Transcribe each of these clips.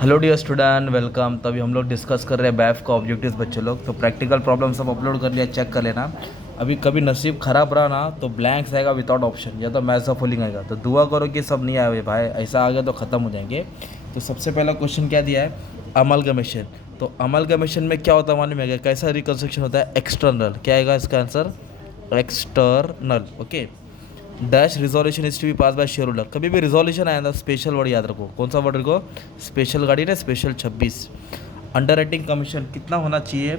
Hello dear student, welcome. तभी हम लोग डिस्कस कर रहे हैं बैफ का ऑब्जेक्टिव्स बच्चे लोग। तो प्रैक्टिकल प्रॉब्लम सब अपलोड कर लिया, चेक कर लेना। अभी कभी नसीब खराब रहा ना तो ब्लैंक्स आएगा विदाउट ऑप्शन, या तो मैथ्स ऑफ फुलिंग आएगा। तो दुआ करो कि सब नहीं आए भाई, ऐसा आ गया तो ख़त्म हो जाएंगे। तो सबसे पहला क्वेश्चन क्या दिया है, अमलगमेशन। तो अमलगमेशन में क्या होता है मालूम है, कैसा रिकन्स्ट्रक्शन होता है, एक्सटर्नल। क्या आएगा इसका answer, external. Okay. Dash resolution is to be pass by share holder. कभी भी रिजोल्यूशन आया था, स्पेशल वर्ड याद रखो। कौन सा वर्ड रखो, स्पेशल गाड़ी ना, स्पेशल 26। अंडर राइटिंग कमीशन कितना होना चाहिए,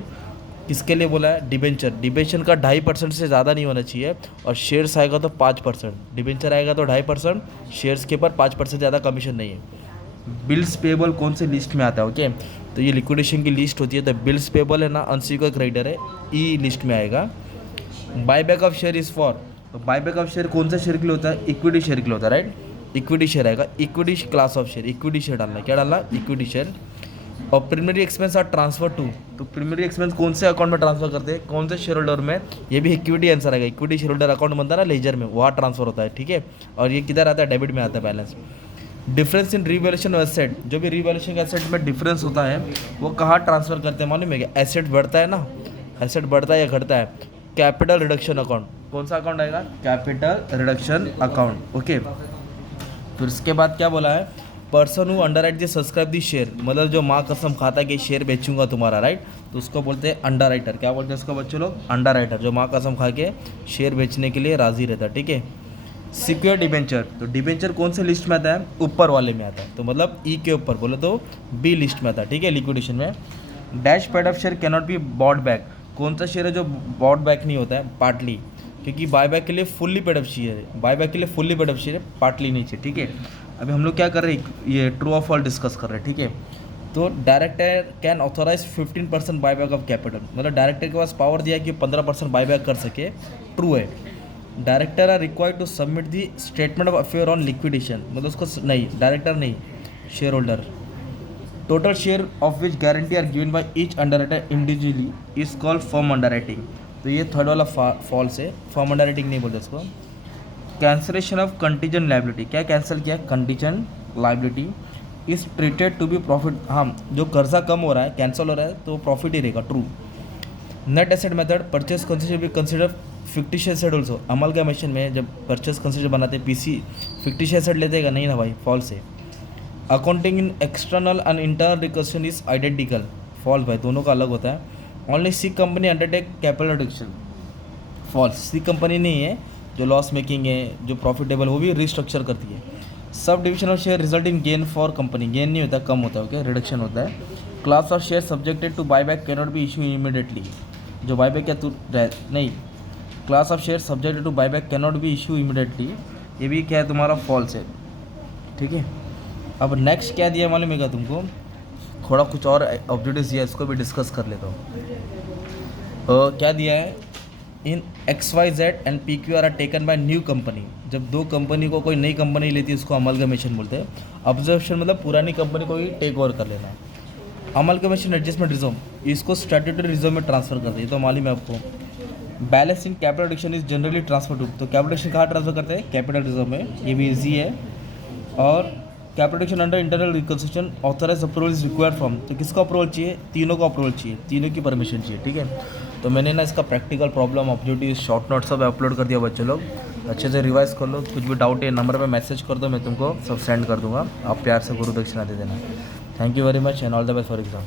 किसके लिए बोला है, डिबेंचर। डिबेंचर का 2.5% से ज़्यादा नहीं होना चाहिए। और शेयर्स आएगा तो 5%, डिबेंचर आएगा तो 2.5%, शेयर्स के ऊपर 5% ज़्यादा कमीशन नहीं है। बिल्स पेबल कौन से लिस्ट में आता है, ओके। तो ये लिक्विडेशन की लिस्ट होती है, तो बिल्स पेबल है ना, अनसिक्योर्ड क्रेडिटर है, ई लिस्ट में आएगा। Buyback of share is for. तो बायबैक ऑफ शेयर कौन सा शेयर के लिए होता है, इक्विटी शेयर के लिए होता है, राइट। इक्विटी शेयर आएगा, equity class of share, equity share डालना है। क्या डालना, इक्विटी शेयर। और प्रीमियरी एक्सपेंस आर ट्रांसफर टू। तो प्रीमियरी एक्सपेंस कौन से अकाउंट में ट्रांसफर करते हैं, कौन से शेयर होल्डर में, ये भी इक्विटी आंसर आएगा। इक्विटी शेयर होल्डर अकाउंट बनता है ना लेजर में, वहाँ ट्रांसफर होता है, ठीक है। और ये किधर आता है, डेबिट में आता है balance. Difference in revaluation of asset, जो भी रिवैल्यूएशन के एसेट में डिफरेंस होता है वो कहाँ ट्रांसफर करते हैं मालूम है क्या, एसेट बढ़ता है ना, एसेट बढ़ता है या घटता है, कैपिटल रिडक्शन अकाउंट। कौन सा अकाउंट आएगा, कैपिटल रिडक्शन अकाउंट, ओके। फिर उसके बाद क्या बोला है, person who under right the subscribe the share, मतलब जो माँ कसम खाता है कि शेयर बेचूंगा तुम्हारा, राइट। तो उसको बोलते हैं अंडर राइटर। क्या बोलते हैं उसको बच्चों लोग, अंडर राइटर, जो माँ कसम खा के शेयर बेचने के लिए राजी रहता है, ठीक है। Secure debenture. तो डिबेंचर कौन से लिस्ट में आता है, ऊपर वाले में आता है, तो मतलब ई के ऊपर बोले तो बी लिस्ट में आता है, ठीक है, लिक्विडेशन में। Dash paid of share cannot be bought back. कौन सा शेयर है जो बॉट बैक नहीं होता है, पार्टली। क्योंकि बायबैक के लिए फुल्ली पेड ऑफ शेयर है, बायबैक के लिए फुल्ली पेड ऑफ शेयर है, पार्टली नहीं चाहिए, ठीक है। अभी हम लोग क्या कर रहे हैं, ये ट्रू ऑफ फॉल्स डिस्कस कर रहे हैं, ठीक है। तो director can authorise 15% buyback of capital, मतलब डायरेक्टर के पास पावर दिया है कि 15% बायबैक कर सके, ट्रू है। Director are required to submit the statement of affair on liquidation, मतलब उसको नहीं, डायरेक्टर नहीं, share holder. Total share of which guarantee are given by each under writer individually is called firm under writing. तो ये third वाला false है, firm under writing नहीं बोलते इसको। कैंसलेशन ऑफ कंटीजेंट लाइबिलिटी, क्या कैंसिल किया, contingent liability is treated to be profit. हाँ, जो कर्जा कम हो रहा है, कैंसिल हो रहा है, तो प्रॉफिट ही रहेगा, true. Net asset method, purchase consider be consider fictitious asset also. Amalgamation में जब परचेज कंसिडर बनाते हैं, पीसी फिक्टिशियस एसेट लेते हैं, नहीं ना भाई, फॉल्स है। Accounting in external and internal reconstruction is identical, false भाई, दोनों का अलग होता है। Only C company undertake capital reduction, false. C company नहीं है जो लॉस मेकिंग है, जो प्रॉफिटेबल, वो भी रिस्ट्रक्चर करती है। Sub division of share result in gain for company, gain नहीं होता, कम होता है, ओके, रिडक्शन होता है। Class of share subjected to buyback can not be issue immediately, जो बायबैक क्या तू नहीं, class of share subjected to buyback can not be issue immediately, ये भी क्या है तुम्हारा, फॉल्स है, ठीक है। अब नेक्स्ट क्या दिया मालूम है तुमको, थोड़ा कुछ और ऑब्जेक्टिव्स दिया, इसको भी डिस्कस कर लेता हूँ। क्या दिया है, in XYZ and PQR are taken by new company. जब दो कंपनी को कोई नई कंपनी लेती है उसको अमलगमेशन बोलते हैं। ऑब्जर्वेशन मतलब पुरानी कंपनी को ही टेक ओवर कर लेना। अमलगमेशन एडजस्टमेंट रिजर्व, इसको स्टैट्यूटरी रिजर्व में ट्रांसफर कर दिए, तो मालूम है आपको। Balance in capital reduction is generally transfer to, तो कैपिटल रिडक्शन कहाँ ट्रांसफर करते हैं, कैपिटल रिजर्व में, ये भी ईजी है। और capital reduction under internal reconstruction authorise approval is required from, तो किसका अप्रूवल चाहिए, तीनों का अप्रूवल चाहिए, तीनों की परमिशन चाहिए, ठीक है। तो मैंने ना इसका practical problem, objective, short note सब अपलोड कर दिया बच्चे लोग, अच्छे से रिवाइज कर लो। कुछ भी डाउट है नंबर पे मैसेज कर दो, मैं तुमको सब सेंड कर दूंगा, आप प्यार से गुरु दक्षिणा दे देना। Thank you very much and all the best for exam.